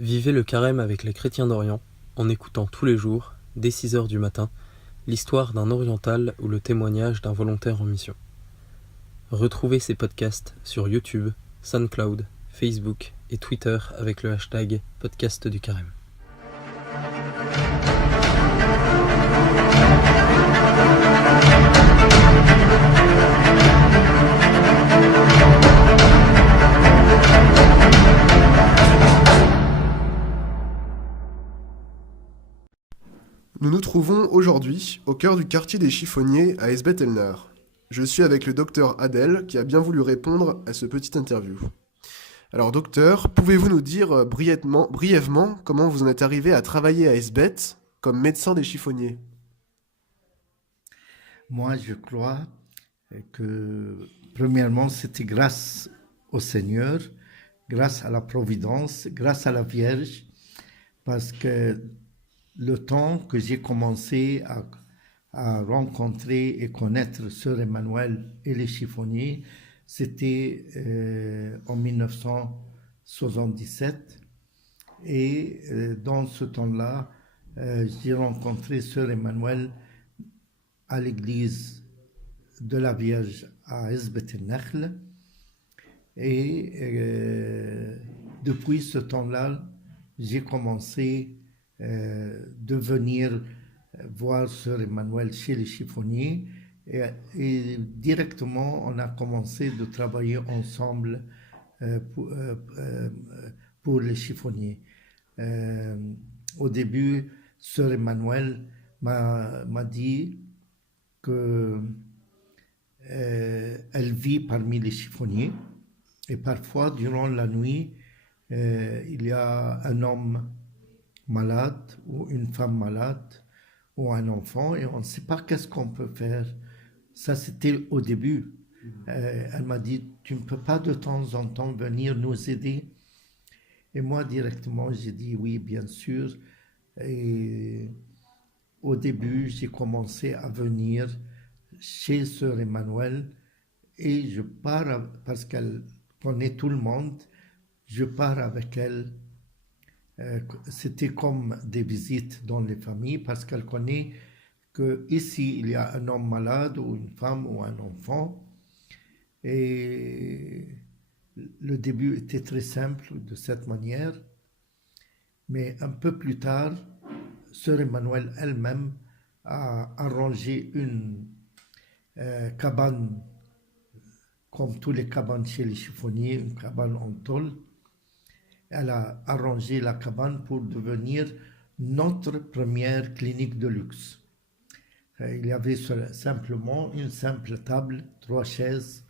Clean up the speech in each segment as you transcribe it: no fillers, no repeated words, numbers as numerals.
Vivez le carême avec les chrétiens d'Orient, en écoutant tous les jours, dès 6 heures du matin, l'histoire d'un oriental ou le témoignage d'un volontaire en mission. Retrouvez ces podcasts sur YouTube, SoundCloud, Facebook et Twitter avec le hashtag Podcast du Carême. Nous nous trouvons aujourd'hui au cœur du quartier des chiffonniers à Esbet El-Nar. Je suis avec le docteur Adel qui a bien voulu répondre à ce petit interview. Alors docteur, pouvez-vous nous dire brièvement comment vous en êtes arrivé à travailler à Esbet comme médecin des chiffonniers? Moi, je crois que premièrement, c'était grâce au Seigneur, grâce à la Providence, grâce à la Vierge, parce que le temps que j'ai commencé à rencontrer et connaître Sœur Emmanuel et les chiffonniers, c'était en 1977. Et dans ce temps-là, j'ai rencontré Sœur Emmanuel à l'église de la Vierge à Esbet El-Nakhl. Et depuis ce temps-là, j'ai commencé de venir voir Sœur Emmanuel chez les chiffonniers et directement on a commencé de travailler ensemble pour les chiffonniers. Au début, Sœur Emmanuel m'a dit que elle vit parmi les chiffonniers et parfois durant la nuit il y a un homme malade ou une femme malade ou un enfant et on ne sait pas qu'est-ce qu'on peut faire. Ça c'était au début. Elle m'a dit tu ne peux pas de temps en temps venir nous aider, et moi directement j'ai dit oui bien sûr. Et au début j'ai commencé à venir chez Sœur Emmanuel et je pars parce qu'elle connaît tout le monde, je pars avec elle. C'était comme des visites dans les familles parce qu'elle connaît qu'ici il y a un homme malade ou une femme ou un enfant. Et le début était très simple de cette manière, mais un peu plus tard, Sœur Emmanuel elle-même a arrangé une cabane, comme tous les cabanes chez les chiffonniers, une cabane en tôle. Elle a arrangé la cabane pour devenir notre première clinique de luxe. Il y avait simplement une simple table, 3 chaises,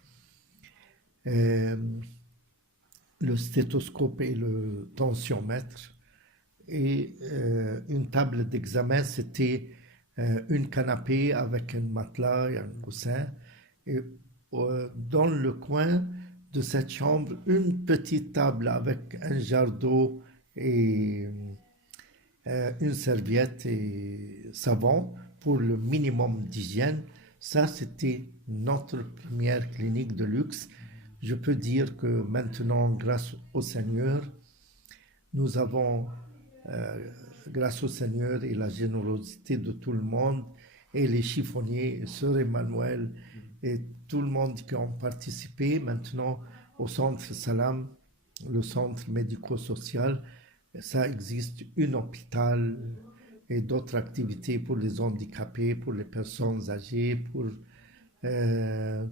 le stéthoscope et le tensiomètre, et une table d'examen, c'était une canapé avec un matelas et un coussin, et dans le coin de cette chambre, une petite table avec un jarre d'eau et une serviette et savon pour le minimum d'hygiène. Ça, c'était notre première clinique de luxe. Je peux dire que maintenant, grâce au Seigneur, nous avons, grâce au Seigneur et la générosité de tout le monde, et les chiffonniers, Sœur Emmanuel, et tout le monde qui ont participé maintenant au centre Salam, le centre médico-social, ça existe un hôpital et d'autres activités pour les handicapés, pour les personnes âgées, pour des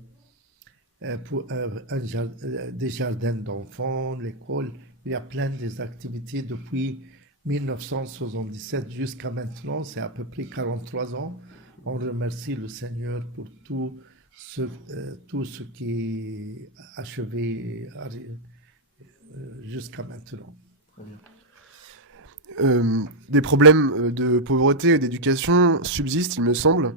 jardins d'enfants, l'école. Il y a plein d'activités depuis 1977 jusqu'à maintenant, c'est à peu près 43 ans. On remercie le Seigneur pour tout ce qui est achevé jusqu'à maintenant. Des problèmes de pauvreté et d'éducation subsistent, il me semble.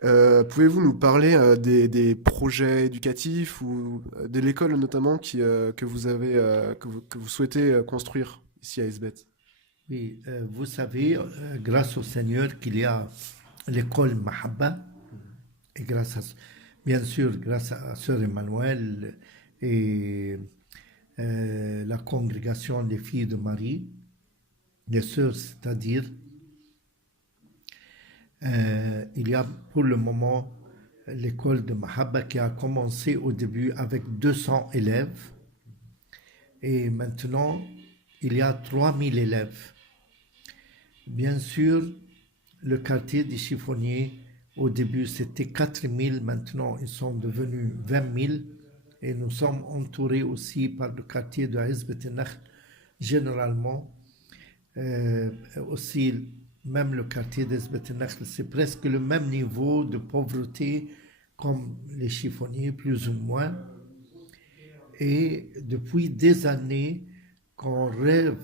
Pouvez-vous nous parler des projets éducatifs ou de l'école notamment que vous souhaitez construire ici à Esbet? Oui, vous savez, grâce au Seigneur qu'il y a l'école Mahabba, et bien sûr, grâce à Sœur Emmanuel et la congrégation des filles de Marie, les sœurs, c'est-à-dire, il y a pour le moment l'école de Mahabba qui a commencé au début avec 200 élèves et maintenant il y a 3000 élèves. Bien sûr, le quartier des chiffonniers, au début c'était 4000, maintenant ils sont devenus 20 000 et nous sommes entourés aussi par le quartier de Hizbet el-Nakhl généralement. Aussi, même le quartier d'Hizbet el-Nakhl, c'est presque le même niveau de pauvreté comme les chiffonniers, plus ou moins. Et depuis des années qu'on rêve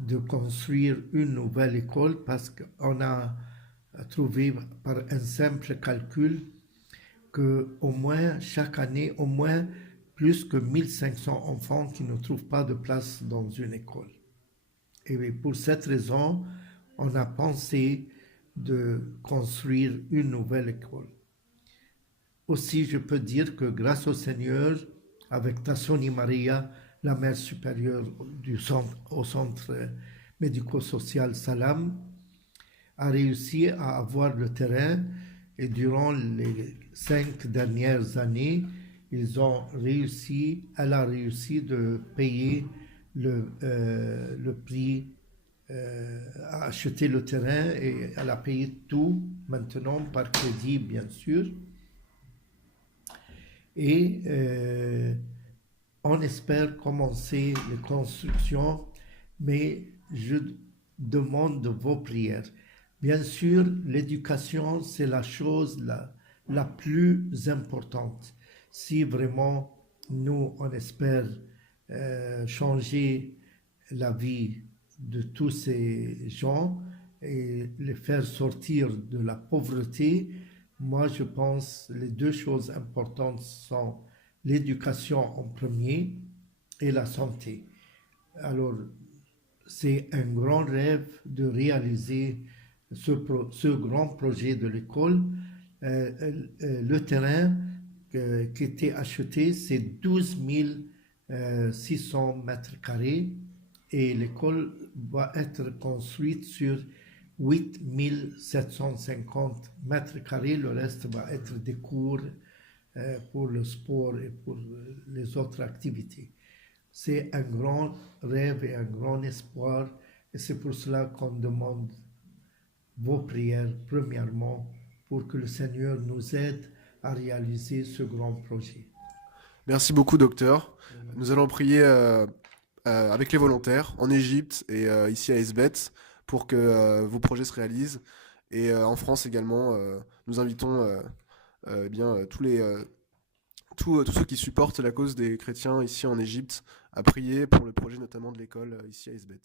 de construire une nouvelle école parce qu'on a trouvé par un simple calcul qu'au moins chaque année, au moins plus que 1500 enfants qui ne trouvent pas de place dans une école. Et pour cette raison, on a pensé de construire une nouvelle école. Aussi, je peux dire que grâce au Seigneur, avec Tassoni Maria, la mère supérieure au centre médico-social Salam, a réussi à avoir le terrain et durant les 5 dernières années, elle a réussi de payer le prix, à acheter le terrain et elle a payé tout maintenant par crédit bien sûr. Et on espère commencer les constructions, mais je demande vos prières. Bien sûr, l'éducation, c'est la chose la plus importante. Si vraiment nous, on espère changer la vie de tous ces gens et les faire sortir de la pauvreté, moi je pense les deux choses importantes sont l'éducation en premier et la santé. Alors, c'est un grand rêve de réaliser ce grand projet de l'école. Le terrain qui était acheté, c'est 12 600 mètres carrés et l'école va être construite sur 8 750 mètres carrés. Le reste va être des cours pour le sport et pour les autres activités. C'est un grand rêve et un grand espoir et c'est pour cela qu'on demande vos prières premièrement pour que le Seigneur nous aide à réaliser ce grand projet. Merci beaucoup, docteur. Nous allons prier avec les volontaires en Égypte et ici à Hizbet pour que vos projets se réalisent. Et en France également, nous invitons tous ceux qui supportent la cause des chrétiens ici en Égypte à prier pour le projet notamment de l'école ici à Hizbet.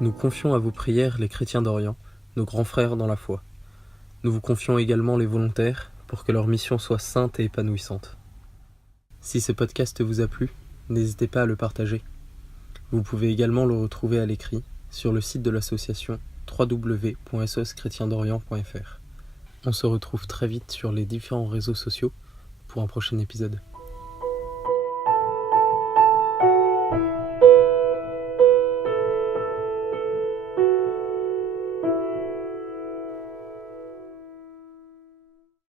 Nous confions à vos prières les chrétiens d'Orient, nos grands frères dans la foi. Nous vous confions également les volontaires pour que leur mission soit sainte et épanouissante. Si ce podcast vous a plu, n'hésitez pas à le partager. Vous pouvez également le retrouver à l'écrit sur le site de l'association www.soschrétiendorient.fr. On se retrouve très vite sur les différents réseaux sociaux pour un prochain épisode.